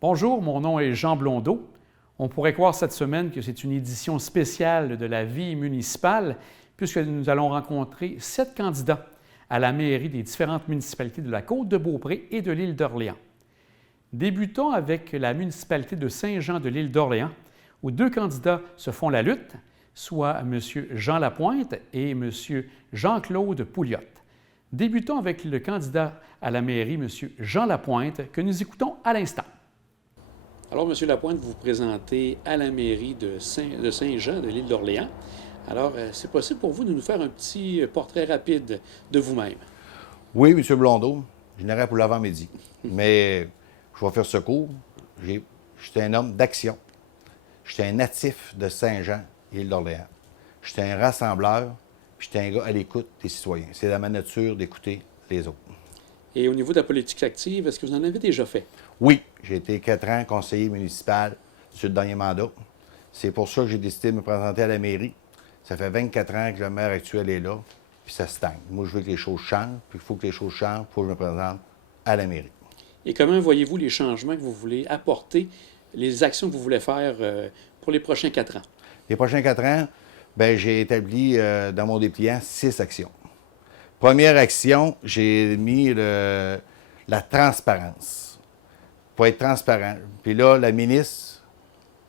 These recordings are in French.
Bonjour, mon nom est Jean Blondeau. On pourrait croire cette semaine que c'est une édition spéciale de la vie municipale puisque nous allons rencontrer 7 candidats à la mairie des différentes municipalités de la Côte-de-Beaupré et de l'île d'Orléans. Débutons avec la municipalité de Saint-Jean de l'île d'Orléans où 2 candidats se font la lutte, soit M. Jean Lapointe et M. Jean-Claude Pouliot. Débutons avec le candidat à la mairie, M. Jean Lapointe, que nous écoutons à l'instant. Alors, M. Lapointe, vous vous présentez à la mairie de Saint-Jean de l'île d'Orléans. Alors, c'est possible pour vous de nous faire un petit portrait rapide de vous-même? Oui, M. Blondeau, je n'irai pour l'avant-midi. Mais je vais faire ce cours. Je suis un homme d'action. Je suis un natif de Saint-Jean, l'île d'Orléans. Je suis un rassembleur, puis je suis un gars à l'écoute des citoyens. C'est dans ma nature d'écouter les autres. Et au niveau de la politique active, est-ce que vous en avez déjà fait? Oui, j'ai été 4 ans conseiller municipal sur le dernier mandat. C'est pour ça que j'ai décidé de me présenter à la mairie. Ça fait 24 ans que le maire actuel est là, puis ça stagne. Moi, je veux que les choses changent, puis il faut que les choses changent pour que je me présente à la mairie. Et comment voyez-vous les changements que vous voulez apporter, les actions que vous voulez faire pour les prochains 4 ans? Les prochains 4 ans, bien, j'ai établi dans mon dépliant 6 actions. Première action, j'ai mis la transparence. Pour être transparent. Puis là, la ministre,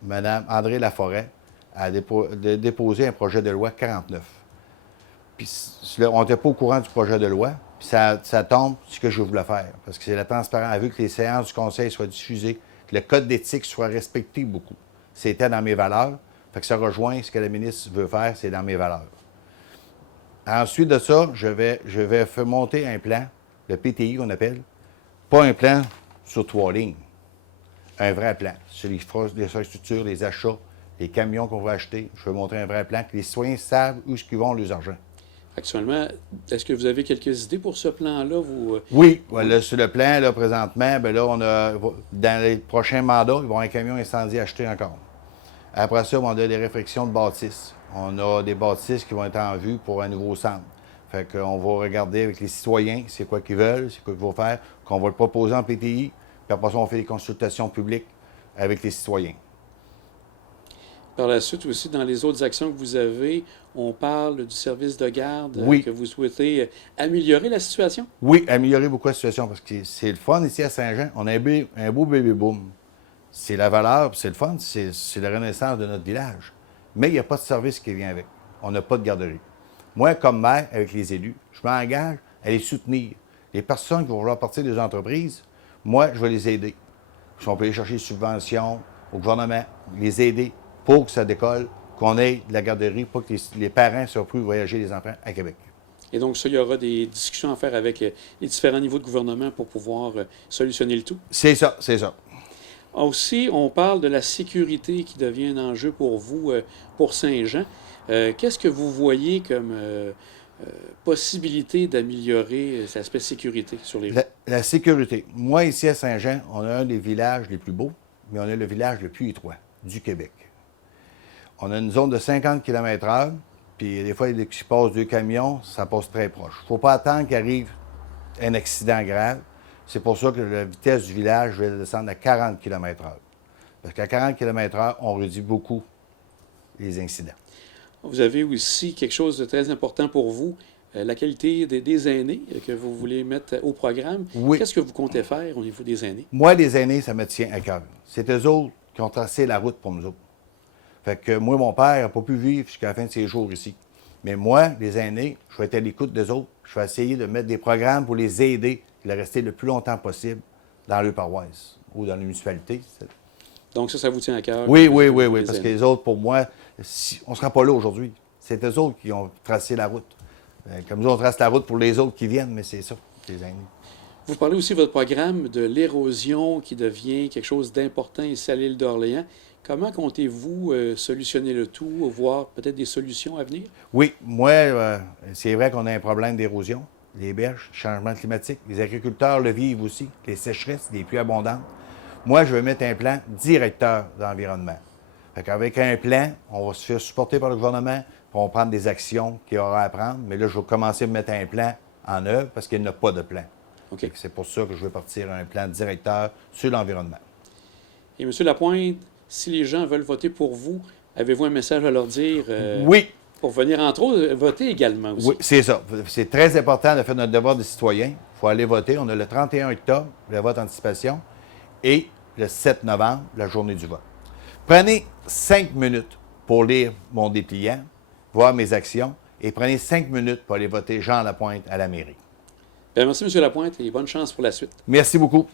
Mme André Laforêt, a déposé un projet de loi 49. Puis on n'était pas au courant du projet de loi, puis ça tombe sur ce que je voulais faire. Parce que c'est la transparence. Elle a vu que les séances du conseil soient diffusées, que le code d'éthique soit respecté beaucoup. C'était dans mes valeurs. Fait que ça rejoint ce que la ministre veut faire, c'est dans mes valeurs. Ensuite de ça, je vais faire monter un plan, le PTI qu'on appelle, pas un plan sur 3 lignes, un vrai plan sur les infrastructures, les achats, les camions qu'on va acheter. Je vais montrer un vrai plan, que les citoyens savent où ils vont leurs argent. Actuellement, est-ce que vous avez quelques idées pour ce plan-là? Oui, voilà, sur le plan, là, présentement, bien là, on a, dans les prochains mandats, il va y avoir un camion incendie acheté encore. Après ça, on a des réflexions de bâtisses. On a des bâtisses qui vont être en vue pour un nouveau centre. Fait qu'on va regarder avec les citoyens c'est quoi qu'ils veulent, c'est quoi qu'ils vont faire, qu'on va le proposer en PTI, puis après ça, on fait des consultations publiques avec les citoyens. Par la suite aussi, dans les autres actions que vous avez, on parle du service de garde Oui. que vous souhaitez améliorer la situation? Oui, améliorer beaucoup la situation parce que c'est le fun ici à Saint-Jean. On a un beau baby-boom. C'est la valeur, puis c'est le fun, c'est la renaissance de notre village. Mais il n'y a pas de service qui vient avec. On n'a pas de garderie. Moi, comme maire, avec les élus, je m'engage à les soutenir. Les personnes qui vont vouloir partir des entreprises, moi, je vais les aider. Si on peut aller chercher des subventions au gouvernement, les aider pour que ça décolle, qu'on ait de la garderie, pour que les parents ne soient plus voyager les enfants à Québec. Et donc, ça, il y aura des discussions à faire avec les différents niveaux de gouvernement pour pouvoir solutionner le tout? C'est ça, c'est ça. Aussi, on parle de la sécurité qui devient un enjeu pour vous, pour Saint-Jean. Qu'est-ce que vous voyez comme possibilité d'améliorer cet aspect sécurité sur les routes? La sécurité. Moi, ici à Saint-Jean, on a un des villages les plus beaux, mais on a le village le plus étroit du Québec. On a une zone de 50 km/h, puis des fois, dès qu'il passe 2 camions, ça passe très proche. Il ne faut pas attendre qu'arrive un accident grave. C'est pour ça que la vitesse du village va descendre à 40 km/h. Parce qu'à 40 km/h, on réduit beaucoup les incidents. Vous avez aussi quelque chose de très important pour vous, la qualité des aînés que vous voulez mettre au programme. Oui. Qu'est-ce que vous comptez faire au niveau des aînés? Moi, les aînés, ça me tient à cœur. C'est eux autres qui ont tracé la route pour nous autres. Fait que moi, mon père n'a pas pu vivre jusqu'à la fin de ses jours ici. Mais moi, les aînés, je vais être à l'écoute des autres. Je vais essayer de mettre des programmes pour les aider de rester le plus longtemps possible dans leur paroisse ou dans la municipalité. Donc ça vous tient à cœur? Oui, parce que les autres, pour moi, on ne sera pas là aujourd'hui. C'est eux autres qui ont tracé la route. Comme nous, on trace la route pour les autres qui viennent, mais c'est ça, les aînés. Vous parlez aussi de votre programme de l'érosion qui devient quelque chose d'important ici à l'île d'Orléans. Comment comptez-vous solutionner le tout, voir peut-être des solutions à venir? Oui, moi, c'est vrai qu'on a un problème d'érosion. Les berges, changement climatique. Les agriculteurs le vivent aussi, les sécheresses, les pluies abondantes. Moi, je vais mettre un plan directeur d'environnement. Fait qu'avec un plan, on va se faire supporter par le gouvernement, puis on va prendre des actions qu'il y aura à prendre. Mais là, je vais commencer à mettre un plan en œuvre parce qu'il n'y a pas de plan. OK. C'est pour ça que je vais partir un plan directeur sur l'environnement. Et M. Lapointe, si les gens veulent voter pour vous, avez-vous un message à leur dire Oui. pour venir, entre autres, voter également aussi? Oui, c'est ça. C'est très important de faire notre devoir de citoyen. Il faut aller voter. On a le 31 octobre, le vote anticipation, et le 7 novembre, la journée du vote. Prenez 5 minutes pour lire mon dépliant, voir mes actions, et prenez 5 minutes pour aller voter Jean Lapointe à la mairie. Bien, merci, M. Lapointe, et bonne chance pour la suite. Merci beaucoup.